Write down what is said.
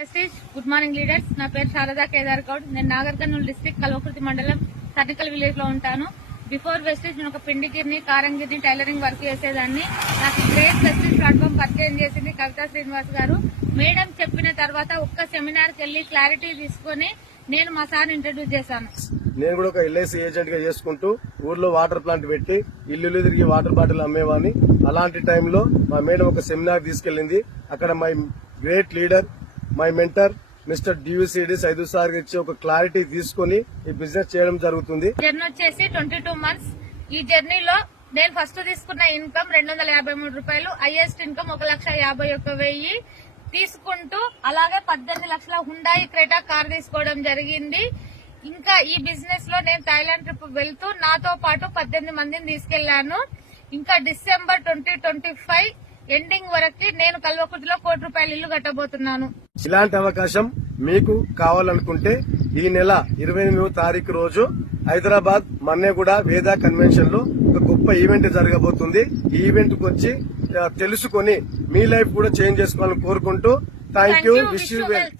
Good morning leaders. నా పేరు శారదా కేదార్ గౌడ్. నేను నాగర్ కర్నూలు డిస్ట్రిక్ట్ కల్వకుర్తి మండలం సర్నికల్ విలేజ్ లో ఉంటాను. బిఫోర్ వెస్టేజ్ నేను ఒక పిండిగిరిని, కారంగిరిని, టైలరింగ్ వర్క్ చేసేదాన్ని. నాకు గ్రేట్ వెస్టేజ్ ప్లాట్ఫామ్ పరిచయం చేసింది కవితా శ్రీనివాస్ గారు. మేడం చెప్పిన తర్వాత ఒక్క సెమినార్ కి వెళ్లి క్లారిటీ తీసుకుని నేను మా సార్ ఇంట్రడ్యూస్ చేశాను. నేను కూడా ఒక ఎల్ఐసి ఏజెంట్ గా చేసుకుంటూ ఊర్లో వాటర్ ప్లాంట్ పెట్టి ఇల్లు తిరిగి వాటర్ బాటిల్ అమ్మేవాడిని. అలాంటి టైంలో మా మేడం ఒక సెమినార్ తీసుకెళ్లింది. అక్కడ my great leader, my mentor mister D V C D Saidu sir ఇచ్చి ఒక క్లారిటీ తీసుకుని ఈ బిజినెస్ చేయడం జరుగుతుంది. జర్నీ వచ్చేసి 22 మంత్స్. ఈ జర్నీలో నేను ఫస్ట్ తీసుకున్న ఇన్కమ్ 253 రూపాయలు, హైయెస్ట్ ఇన్కమ్ 1,51,000 తీసుకుంటూ అలాగే 18 లక్షల హుండాయి క్రెటా కార్ తీసుకోవడం జరిగింది. ఇంకా ఈ బిజినెస్ లో నేను థాయిలాండ్ ట్రిప్ వెళ్తూ నాతో పాటు 18 మందిని తీసుకెళ్లాను. ఇంకా డిసెంబర్ 2025 ఎండింగ్ వరకు నేను కల్వకుర్తిలో ₹1,00,00,000 ఇల్లు కట్టబోతున్నాను. ఇలాంటి అవకాశం మీకు కావాలనుకుంటే ఈ నెల 28వ తారీఖు రోజు హైదరాబాద్ మన్నేగూడ వేద కన్వెన్షన్ లో ఒక గొప్ప ఈవెంట్ జరగబోతుంది. ఈ ఈవెంట్ కు వచ్చి తెలుసుకొని మీ లైఫ్ కూడా చేంజ్ చేసుకోవాలని కోరుకుంటూ thank you. Wish you well.